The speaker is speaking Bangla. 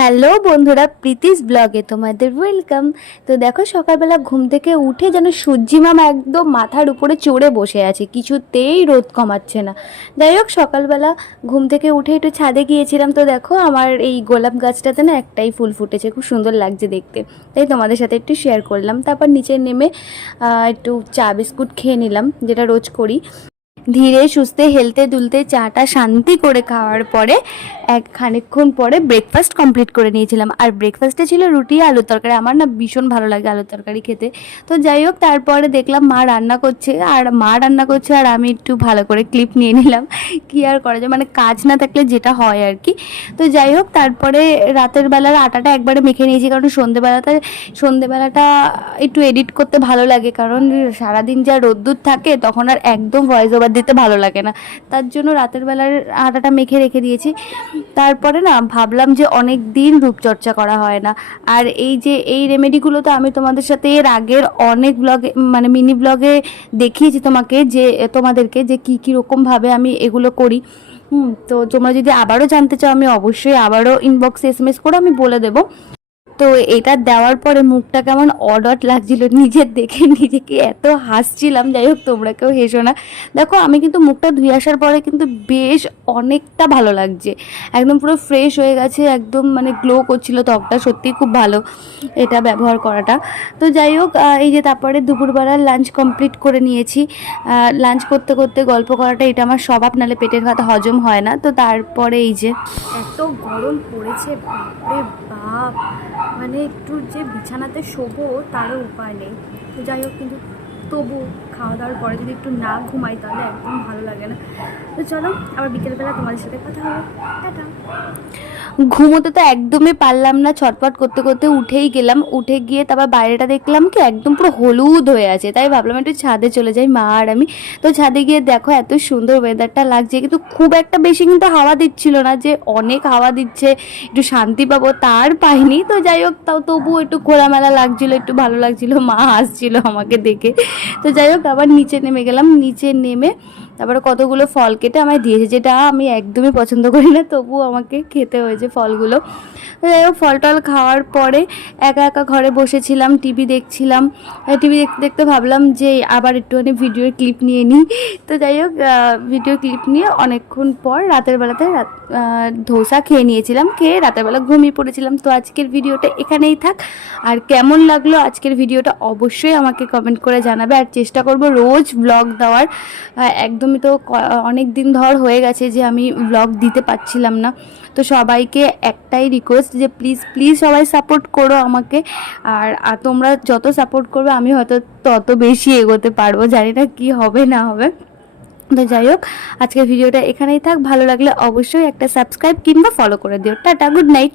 হ্যালো বন্ধুরা প্রীতিস ব্লগে তোমাদের ওয়েলকাম তো দেখো সকালবেলা ঘুম থেকে উঠে যেন সূর্যি মামা একদম মাথার উপরে চড়ে বসে আছে, কিছুতেই রোদ কমাচ্ছে না। যাই হোক, সকালবেলা ঘুম থেকে উঠে একটু ছাদে গিয়েছিলাম তো দেখো আমার এই গোলাপ গাছটাতে না একটাই ফুল ফুটেছে, খুব সুন্দর লাগছে দেখতে। তাই তোমাদের সাথে একটু শেয়ার করলাম, তারপর নিচে নেমে একটু চা বিস্কুট খেয়ে নিলাম, যেটা রোজ করি। ধীরে, সুস্থে হেলতে দুলতে চাটা শান্তি করে খাওয়ার পরে এক খানিকক্ষণ পরে ব্রেকফাস্ট কমপ্লিট করে নিয়েছিলাম। আর ব্রেকফাস্টে ছিল রুটি, আলুর তরকারি। আমার না ভীষণ ভালো লাগে আলুর তরকারি খেতে। তো যাই হোক, তারপরে দেখলাম মা রান্না করছে। আর মা রান্না করছে আর আমি একটু ভালো করে ক্লিপ নিয়ে নিলাম। কি আর করা যায়? মানে কাজ না থাকলে যেটা হয় আর কি। তো যাই হোক, তারপরে রাতের বেলার আটাটা একবারে মেখে নিয়েছি। কারণ সন্ধেবেলাতে, সন্ধেবেলাটা একটু এডিট করতে ভালো লাগে। কারণ সারাদিন যা রোদ্দুর থাকে, তখন আর একদম ভয়েস ওভার দিতে ভালো লাগে না। তার জন্য রাতের বেলার আটাটা মেখে রেখে দিয়েছি। তারপরে না ভাবলাম যে অনেক দিন রূপচর্চা করা হয় না। আর এই যে এই রেমেডিগুলো তো আমি তোমাদের সাথে এর আগের অনেক ব্লগে মানে মিনি ব্লগে দেখিয়েছি তোমাকে যে, তোমাদেরকে যে কী কী রকমভাবে আমি এগুলো করি। হুম, তো তোমরা যদি আবারও জানতে চাও আমি অবশ্যই আবারও ইনবক্সে এস এম এস করে আমি বলে দেবো। তো এটা দেওয়ার পরে মুখটা কেমন অডট লাগছিল। নিজের দেখে নিজেকে এত হাসছিলাম, যাই হোক তোমরা কেউ হেসো না। দেখো, আমি কিন্তু মুখটা ধুয়ে আসার পরে কিন্তু বেশ অনেকটা ভালো লাগছে। একদম পুরো ফ্রেশ হয়ে গেছে, একদম মানে গ্লো করছিল ত্বকটা, সত্যিই খুব ভালো এটা ব্যবহার করাটা। তো যাই হোক এই যে তারপরে দুপুরবেলার লাঞ্চ কমপ্লিট করে নিয়েছি। লাঞ্চ করতে করতে গল্প করাটা এটা আমার স্বভাব নালে পেটের ভাত হজম হয় না। তো তারপরে এই যে এত গরম পড়েছে, বাপরে বাপ। মানে একটু যে বিছানাতে শোবো, তারও উপায় নেই। তো যাই হোক, কিন্তু তবু খাওয়া দাওয়ার পরে যদি একটু না ঘুমাই, তাহলে একদম ভালো লাগে না। তো চলো, আবার বিকেলবেলা তোমাদের সাথে কথা হবে। টাটা। ঘুমোতে তো একদমই পারলাম না ছটপট করতে করতে উঠেই গেলাম। উঠে গিয়ে তারপর বাইরেটা দেখলাম কি একদম পুরো হলুদ হয়ে আছে। তাই ভাবলাম একটু ছাদে চলে যাই, মা আর আমি। তো ছাদে গিয়ে দেখো এত সুন্দর ওয়েদারটা লাগছে। কিন্তু খুব একটা বেশি কিন্তু হাওয়া দিচ্ছিল না যে অনেক হাওয়া দিচ্ছে, একটু শান্তি পাবো তার পাইনি। তো যাই হোক, তাও তবুও একটু খোলামেলা লাগছিল, একটু ভালো লাগছিল, মা হাসছিল আমাকে দেখে। তো যাই হোক, আবার নিচে নেমে গেলাম। নিচে নেমে তারপরে কতগুলো ফল কেটে আমায় দিয়েছে যেটা আমি একদমই পছন্দ করি না তবুও আমাকে খেতে হয়েছে ফলগুলো। যাই হোক ফল টল খাওয়ার পরে একা একা ঘরে বসেছিলাম টিভি দেখছিলাম। টিভি দেখতে দেখতে ভাবলাম যে আবার একটুখানি ভিডিওর ক্লিপ নিয়ে নিই। তো যাই হোক ভিডিও ক্লিপ নিয়ে অনেকক্ষণ পর রাতের বেলাতে রাত ধোসা খেয়ে নিয়েছিলাম খেয়ে রাতের বেলা ঘুমিয়ে পড়েছিলাম। তো আজকের ভিডিওটা এখানেই থাক। আর কেমন লাগল আজকের ভিডিওটা অবশ্যই আমাকে কমেন্ট করে জানাবে। আর চেষ্টা করব রোজ ব্লগ দেওয়ার আহ, একদমই তো অনেক দিন ধর হয়ে গেছে যে আমি ব্লগ দিতে পারছিলাম না। তো সবাইকে একটাই রিকোয়েস্ট যে প্লিজ প্লিজ সবাই সাপোর্ট করো আমাকে। আর তোমরা যত সাপোর্ট করবে, আমি হয়তো তত বেশি এগোতে পারব। জানি না কী হবে, না হবে। তো যাই হোক, আজকের ভিডিওটা এখানেই থাক। ভালো লাগলে অবশ্যই একটা সাবস্ক্রাইব কিংবা ফলো করে দিও। Tata good night